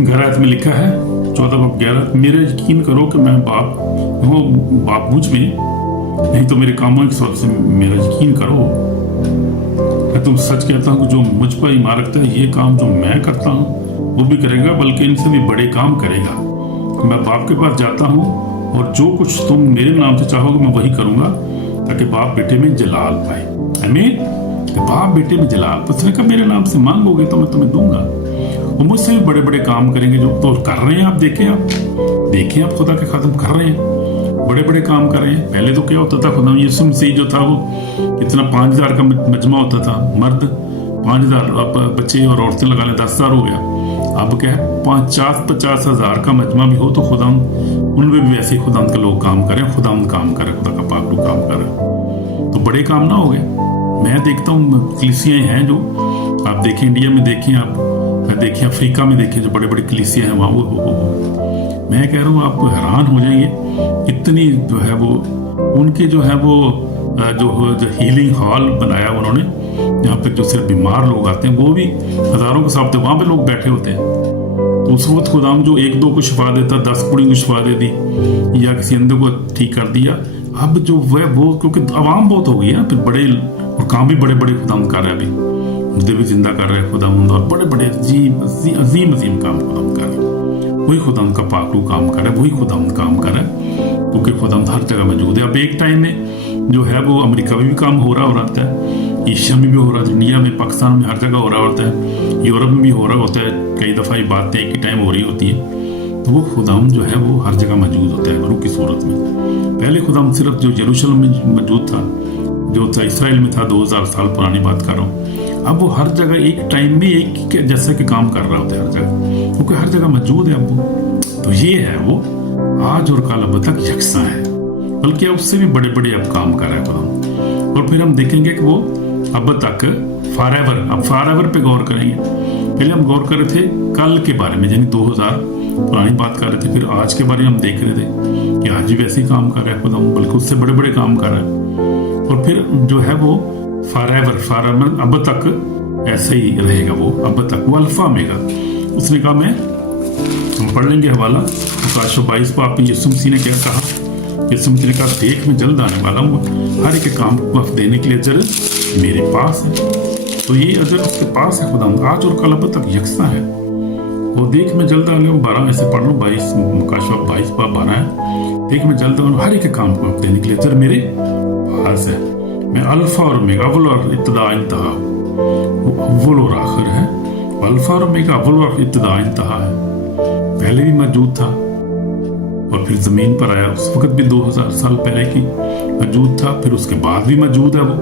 गैरात में लिखा है 14 बाब 11, मेरा यकीन करो कि मैं बाप मुझ में, नहीं तो मेरे कामों के सबब से मेरा यकीन करो। मैं तुम सच कहता हूँ कि जो मुझ पर ईमान रखता है ये काम जो मैं करता हूँ वो भी करेगा, बल्कि इनसे भी बड़े काम करेगा। मैं बाप के पास जाता हूँ और जो कुछ तुम मेरे नाम से चाहोगे मैं वही करूंगा, ताकि बाप बेटे में जलाल पाए। आमीन। बाप बेटे में जलाल, तो उसने कहा मेरे नाम से मांगोगे तो मैं तुम्हें दूंगा। वो मुझसे भी बड़े बड़े काम करेंगे जो तो कर रहे हैं। आप देखें आप खुदा के खातिर कर रहे हैं, बड़े बड़े काम कर रहे हैं। पहले तो क्या होता था, खुदा यीशु मसीह जो था वो इतना 5000 का मजमा होता था, मर्द 5000, बच्चे और औरतें लगा लें 10,000 हो गया। अब क्या है 50 हजार का मजमा भी हो तो खुदा उनमें भी वैसे खुदा के लोग काम करें, खुदा काम करे, खुदा का पाक काम करे, तो बड़े काम ना हो गए। मैं देखता हूँ कलीसियाएं हैं जो आप देखें, इंडिया में देखें, आप देखें अफ्रीका में देखें, जो बड़े बड़े कलीसियां हैं वहाँ वो मैं कह रहा हूँ आप हैरान हो जाएंगे इतनी जो है वो उनके जो है वो जो हीलिंग हॉल बनाया उन्होंने, यहाँ पे जो सिर्फ बीमार लोग आते हैं वो भी हजारों के साथ वहां पे लोग बैठे होते हैं। तो उस वक्त खुदाम जो 1-2 को शिफा देता, 10 कुड़ी को शिफा दे दी या किसी अंधे को ठीक कर दिया। अब जो वो क्योंकि आवाम बहुत हो गई है, फिर बड़े और काम भी बड़े बड़े खुदाम कर रहे हैं, अभी मुझे भी जिंदा कर रहे हैं खुदाम, और बड़े बड़े अजीम काम खुदाम कर रहे हैं। वही खुदाम का पाकरू काम कर रहा है, वही खुदाम काम कर रहा है, क्योंकि खुदाम हर जगह मौजूद है। अब एक टाइम में जो है वो अमेरिका में भी काम हो रहा होता है, एशिया में भी हो रहा है, इंडिया में, पाकिस्तान में, हर जगह हो रहा होता है, यूरोप में भी हो रहा होता है। कई दफ़ा ये बातें एक ही टाइम हो रही होती है। तो वो खुदाम जो है वो हर जगह मौजूद होता है रूह की सूरत में। पहले खुदाम सिर्फ जो यरूशलेम में मौजूद था, जो था इसराइल में था, 2000 साल पुरानी बात कर रहा हूँ। अब वो हर जगह एक टाइम में एक जैसे कि काम कर रहा होता है हर जगह, क्योंकि हर जगह मौजूद है अब वो। तो ये है वो आज और कल अब तक यकसा है, बल्कि अब उससे भी बड़े बड़े अब काम कर रहा है खुदा। और फिर हम देखेंगे कि वो अब तक फॉरएवर, अब फॉरएवर पे गौर करेंगे। पहले हम गौर कर रहे थे कल के बारे में, यानी 2000 पुरानी बात कर रहे थे, फिर आज के बारे में हम देख रहे थे कि आज भी वैसे ही काम कर रहा है खुदा, बल्कि उससे बड़े बड़े काम कर रहा है। और फिर जो है वो फॉरएवर अब तक ऐसे ही रहेगा, वो अब तक वो अल्फा मेगा। उसने कहा हम पढ़ लेंगे हवाला प्रकाश 22 पर आप यीशु मसीह ने क्या कहा। यीशु मसीह ने कहा देख मैं जल्द आने वाला हूँ, हर एक काम को वक्त देने के लिए अजर मेरे पास है। तो ये अजर उसके पास है खुदा, आज और कल अब तक यकसा है। वो देख मैं जल्द आने वाला 12 ऐसे पढ़ लो 22 प्रकाश 22 पर 12 है। देख मैं जल्द आने हर एक काम को वक्त देने के लिए अजर मेरे पास है। मैं अल्फा और ओमेगा, अव्वल और इब्तिदा इंतहा, अव्वल और आखिर है। अल्फा और ओमेगा, अव्वल और इब्तिदा इंतहा है। पहले भी मौजूद था और फिर जमीन पर आया, उस वक्त भी 2000 साल पहले की मौजूद था, फिर उसके बाद भी मौजूद है वो,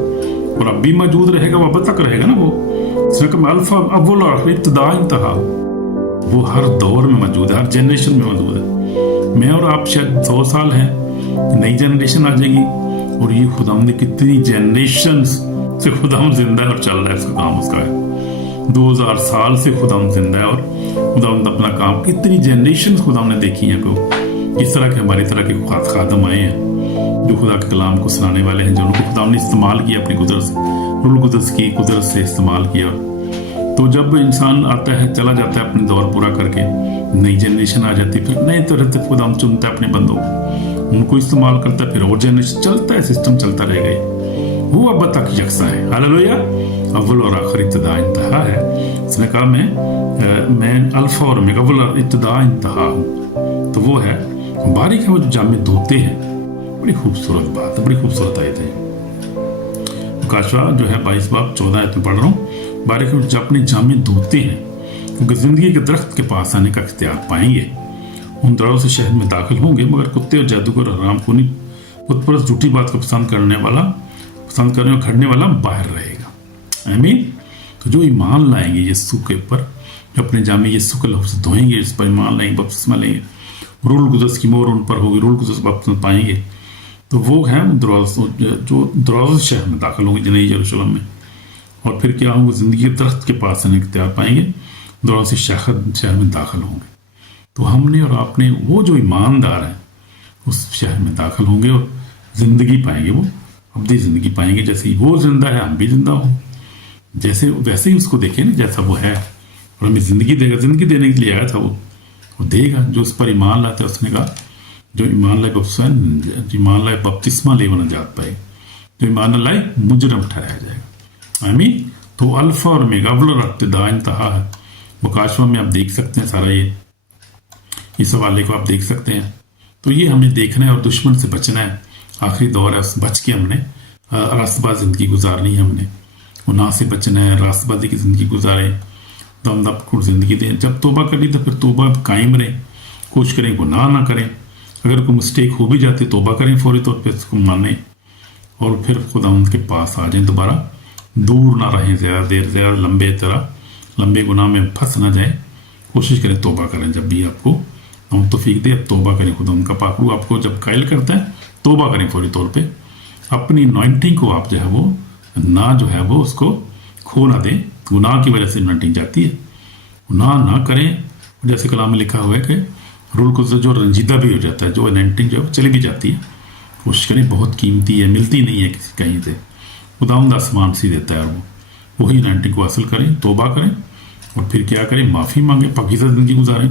और अब भी मौजूद रहेगा, वो अब तक रहेगा ना वो। अल्फा अव्वल और इब्तिदा इंतहा, वो हर दौर में मौजूद है, हर जनरेशन में मौजूद है। मैं और आप शायद 100 साल हैं, नई जनरेशन आ जाएगी, और ये खुदाम ने कितनी जनरेशन से खुदाम जिंदा है और चल रहा है, उसका काम उसका है। 2000 साल से खुदाम जिंदा है और खुदाम ने अपना काम, कितनी जनरेशन खुदाम ने देखी है। को इस तरह के हमारी तरह के खादम आए हैं जो खुदा के कलाम को सुनाने वाले हैं, जो उनको खुदाम ने इस्तेमाल किया अपनी कुदरत से, रुल कुदस की कुदरत से इस्तेमाल किया। तो जब इंसान आता है चला जाता है अपने दौर पूरा करके, नई जनरेशन आ जाती है, फिर नए तरह से खुदाम चुनता है अपने बंदों को, उनको इस्तेमाल करता है, फिर और जनरेशन चलता है, सिस्टम चलता रहेगा। वो अब तक यकसा है। हालेलुया। अव्वल और आखिर इब्तिदा इंतहा है। उसने कहा मैं अल्फा और ओमेगा, अव्वल और इब्तिदा इंतहा हूँ। तो वो है बारीक है, वो जो जामे धोते हैं। बड़ी खूबसूरत बात है, बड़ी खूबसूरत आयत है। प्रकाशवा जो है 22 बाब 14 आयत में पढ़ रहा हूँ। बारीक है जो अपने जामे धोते हैं क्योंकि जिंदगी के दरख्त के पास आने का इख्तियार पाएंगे। उन दरवाज़ों से शहर में दाखिल होंगे, मगर कुत्ते और जादूगर हराम खूनी बुतपरस्त झूठी बात को पसंद करने और खड़ने वाला बाहर रहेगा। आमीन। तो जो ईमान लाएंगे यीशु के ऊपर, जो अपने जामे यीशु के लहू से धोएंगे, इस पर ईमान लाएंगे, बपतिस्मा लेंगे, रूल कुदस की मोहर उन पर होगी, रूल कुदस बपतिस्मा पाएंगे, तो वो हैं जो दरवाज़ों से शहर में दाखिल होंगे, नई यरूशलेम में। और फिर क्या होंगे, जिंदगी के दरख्त के पास आने इख्तियार पाएंगे, दरवाज़ों से शहर में दाखिल होंगे। तो हमने और आपने, वो जो ईमानदार हैं, उस शहर में दाखिल होंगे और जिंदगी पाएंगे, वो अब्दी जिंदगी पाएंगे। जैसे ही वो जिंदा है, हम भी जिंदा हो, जैसे वैसे ही उसको देखें ना, जैसा वो है, और हमें जिंदगी देगा। जिंदगी देने के लिए आया था वो देगा। जो उस पर ईमान लाता है, उसने कहा जो ईमान लाए बपतिस्मा ले वो नजात पाए, जो ईमान लाए मुजरम ठहराया जाएगा। आमीन। तो अल्फा और ओमेगा, अव्वल और इब्तिदा, इंतहा है। मुकाशवा में आप देख सकते हैं सारा इस हवाले को आप देख सकते हैं। तो ये हमें देखना है और दुश्मन से बचना है। आखिरी दौर है, उस बच के हमने रास्तबाज जिंदगी गुजारनी है। हमने गुनाह से बचना है, रास्तबाजी की जिंदगी गुजारें, दमदम जिंदगी दें। जब तोबा करी तो फिर तोबा कायम रहे, कोशिश करें गुनाह ना करें। अगर कोई मिस्टेक हो भी जाती तोबा करें फौरी तौर पर, इसको माने और फिर खुदा उनके पास आ जाएं। दोबारा दूर ना रहें ज़्यादा देर, ज़्यादा लंबे गुनाह में फंस ना जाए। कोशिश करें तोबा करें। जब भी आपको हम तौफीक दे, तोबा करें। खुदा उनका पाकरू आपको जब कायल करता है, तोबा करें फौरी तौर पे। अपनी अनॉइंटिंग को आप जो है वो उसको खो ना दें। गुनाह की वजह से अनॉइंटिंग जाती है, गुनाह ना करें। जैसे कलाम में लिखा हुआ है कि रूल को जो रंजीदा भी हो जाता है, जो अनॉइंटिंग जो चली भी जाती है। कोशिश करें, बहुत कीमती है, मिलती नहीं है किसी कहीं से। खुदावंद आसमान से देता है, वही अनॉइंटिंग को हासिल करें, तोबा करें और फिर क्या करें, माफ़ी मांगें, पाकीज़ा ज़िंदगी गुजारें,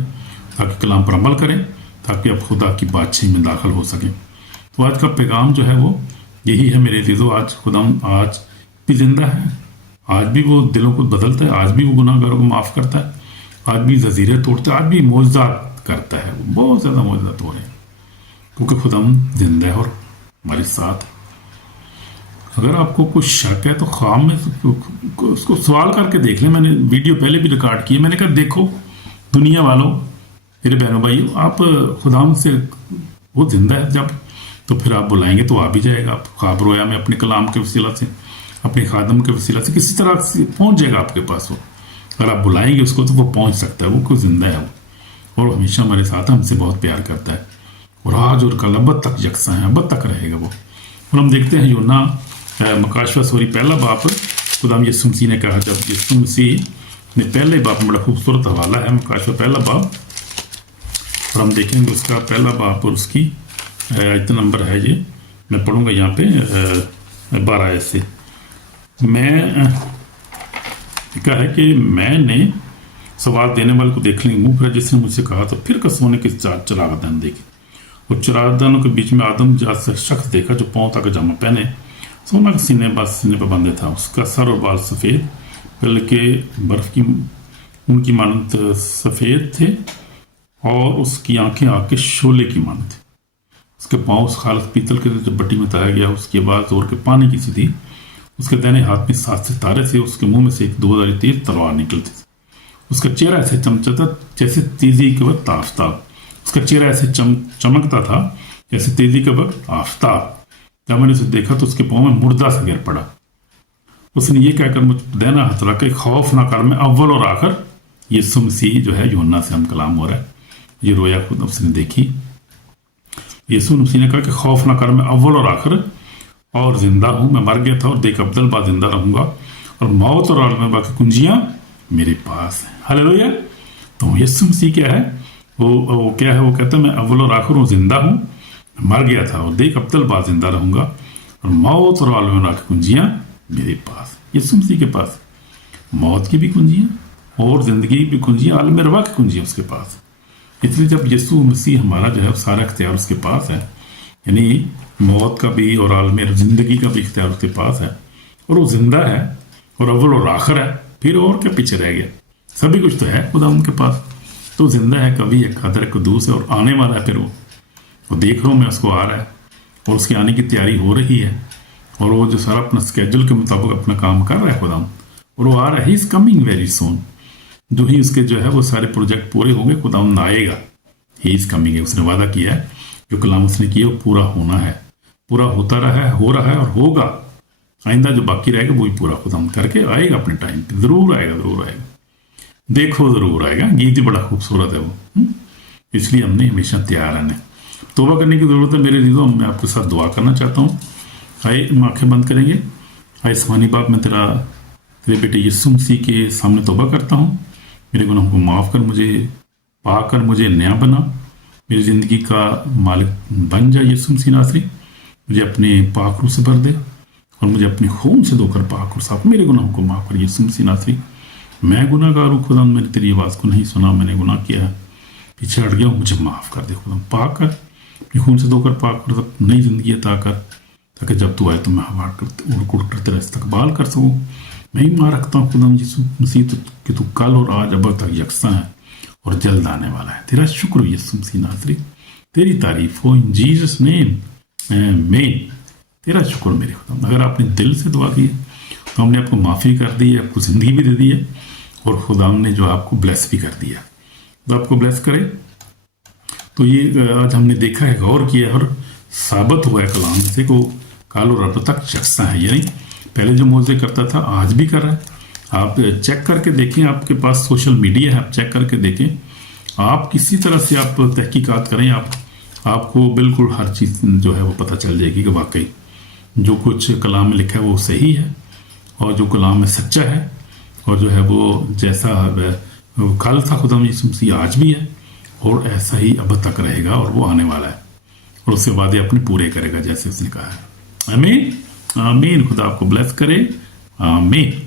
ताकि कलाम पर अमल करें, ताकि आप खुदा की बादशाही में दाखिल हो सकें। तो आज का पैगाम जो है वो यही है मेरे अज़ीज़ों। आज खुदा आज भी जिंदा है, आज भी वो दिलों को बदलता है, आज भी वो गुनाहगारों को माफ़ करता है, आज भी जजीरे तोड़ता है, आज भी मोज़ात करता है। वो बहुत ज़्यादा मोज़ात हो रहे हैं क्योंकि खुदा जिंदा है और हमारे साथ। अगर आपको कुछ शक है तो ख्वाब में उसको सवाल करके देख लें। मैंने वीडियो पहले भी रिकॉर्ड की है। मैंने कहा देखो दुनिया वालों, मेरे बहनों भाइयों, आप खुदा से वो जिंदा है जब, तो फिर आप बुलाएंगे तो आ भी जाएगा। आप ख्वाब रोया में अपने कलाम के वसीला से, अपने खादम के वसीला से किसी तरह से पहुंच जाएगा आपके पास वो। अगर आप बुलाएंगे उसको तो वो पहुंच सकता है। वो कोई जिंदा है वो, और हमेशा हमारे साथ हमसे बहुत प्यार करता है, और आज और कल अब तक यकसा है, अब तक रहेगा वो। और हम देखते हैं यूना मकाशवा सूरी पहला बाप, खुदा यीशु मसीह ने कहा, जब यीशु मसीह ने पहले बाप में बड़ा खूबसूरत हवाला है मकाशवा पहला बाप, और हम देखेंगे उसका पहला बाप और उसकी इतना नंबर है ये, मैं पढ़ूंगा यहाँ पे 12 से। मैं कहा है कि मैंने सवाल देने वाले को देख लेंगे मुँह पर, जिसने मुझसे कहा तो फिर कसोने के चरागदान देखी, और चरागदानों के बीच में आदम जैसा शख्स देखा जो पाँव तक जामा पहने, सोना का सीने पर बंधे था। उसका सर और बाल सफ़ेद पल के बर्फ की उनकी मानत सफ़ेद थे, और उसकी आंखें आग के शोले की मानत थी। उसके पाँव उस खालस पीतल के बट्टी में ताया गया। उसकी आवाज़ जोर के पानी की सी थी। उसके दाहिने हाथ में 7 सितारे थे। उसके मुंह में से एक 2 तेज तलवार निकलती थी। उसका चेहरा ऐसे चमचता जैसे तेजी के वक्त आफताब। उसका चेहरा ऐसे चमकता था जैसे तेजी के वक्त आफताब। जब मैंने उसे देखा तो उसके पाँव में मुर्दा सा गिर पड़ा। उसने ये कहकर मुझ देना हाथ रखा, खौफ ना कर, मैं अव्वल और आखिर। यीशु मसीह जो है, यूहन्ना से हम कलाम हो रहा है, ये रोया खुद उसने देखी। यीशु मसीह ने कहा कि खौफ ना कर, मैं अव्वल और आखिर और जिंदा हूं। मैं मर गया था और देख अब्दुल बाद जिंदा रहूंगा, और मौत और आलम बाकी कुंजियां मेरे पास है। हालेलुया। तो यीशु मसीह क्या है, वो क्या है, वो कहता है मैं अव्वल और आखिर हूँ, जिंदा हूँ, मर गया था और देख अब्दुल बाद जिंदा रहूंगा, और मौत और आलम बाकी कुंजियां मेरे पास। यीशु मसीह के पास मौत की भी कुंजियां और जिंदगी की भी कुंजियां, आलम रवा की कुंजियां उसके पास। इसलिए जब यीशु मसीह हमारा जो है सारा इख्तियार उसके पास है, यानी मौत का भी और आलम जिंदगी का भी इख्तियार उसके पास है, और वो जिंदा है और अव्वल और आखिर है, फिर और क्या पीछे रह गया, सभी कुछ तो है खुदा उनके पास। तो जिंदा है, कभी है, कादर कदूस है, और आने वाला है। फिर वो देख रहा हूँ मैं, उसको आ रहा है और उसकी आने की तैयारी हो रही है, और वो जो सारा अपना स्केड्यूल के मुताबिक अपना काम कर रहा है खुदा, और वो आ रहा है। He is coming very soon. जो ही उसके जो है वो सारे प्रोजेक्ट पूरे होंगे, खुदावंद आएगा। ही इज कमिंग है, उसने वादा किया है, जो कलाम उसने किया वो पूरा होना है, पूरा होता रहा है, हो रहा है और होगा। आइंदा जो बाकी रहेगा वही पूरा खुदावंद करके आएगा अपने टाइम पे, जरूर आएगा, जरूर आएगा, देखो जरूर आएगा। गीत ही बड़ा खूबसूरत है वो, इसलिए हमने हमेशा तैयार रहना है। तौबा करने की जरूरत है मेरे लिए। मैं आपके साथ दुआ करना चाहता हूँ। आइए हम आंखें बंद करेंगे। आइए सुहानी बाप, मैं तेरे बेटे यीशु मसीह के सामने तौबा करता हूँ। मेरे गुनाहों को माफ़ कर, मुझे पाकर मुझे नया बना, मेरी ज़िंदगी का मालिक बन जा यीशु मसीह नासरी। मुझे अपने पाक रूह से भर दे और मुझे अपने खून से धोकर पाक और साफ, मेरे गुनाहों को माफ़ कर यीशु मसीह नासरी। मैं गुनाहगार हूँ खुदा, मैंने तेरी आवाज़ को नहीं सुना, मैंने गुनाह किया है, पीछे हट गया हूँ, मुझे माफ़ कर दे खुदा। पाक कर, अपने खून से धोकर पाक कर, नई जिंदगी अता कर, ताकि जब तू आए तो मैं हवा करते तेरा इस्तकबाल कर सकूँ। मैं ही माँ रखता हूँ खुदा यीशु मसीह कि तू कल और आज अब तक यकसा है और जल्द आने वाला है। तेरा शुक्र यीशु मसीह नासरी, तेरी तारीफ हो, इन जीसस नेम आमीन। तेरा शुक्र मेरे खुदा। अगर आपने दिल से दुआ की तो हमने आपको माफ़ी कर दी है, आपको ज़िंदगी भी दे दी है और खुदा ने जो आपको ब्लेस भी कर दिया, तो आपको ब्लेस करे। तो ये आज हमने देखा है, गौर किया और साबित हुआ है कलाम से को काल और अब तक यकसा है। यानी पहले जो मौजे करता था आज भी कर रहा है। आप चेक करके देखें, आपके पास सोशल मीडिया है, आप चेक करके देखें, आप किसी तरह से आप तहकीकात करें, आपको बिल्कुल हर चीज़ जो है वो पता चल जाएगी कि वाकई जो कुछ कलाम में लिखा है वो सही है और जो कलाम में सच्चा है और जो है वो जैसा कल था खुदा यीशु मसीह आज भी है और ऐसा ही अब तक रहेगा और वो आने वाला है और उसके वादे अपने पूरे करेगा जैसे उसने कहा है। आमीन आमीन। खुदा आपको ब्लेस करे। आमीन।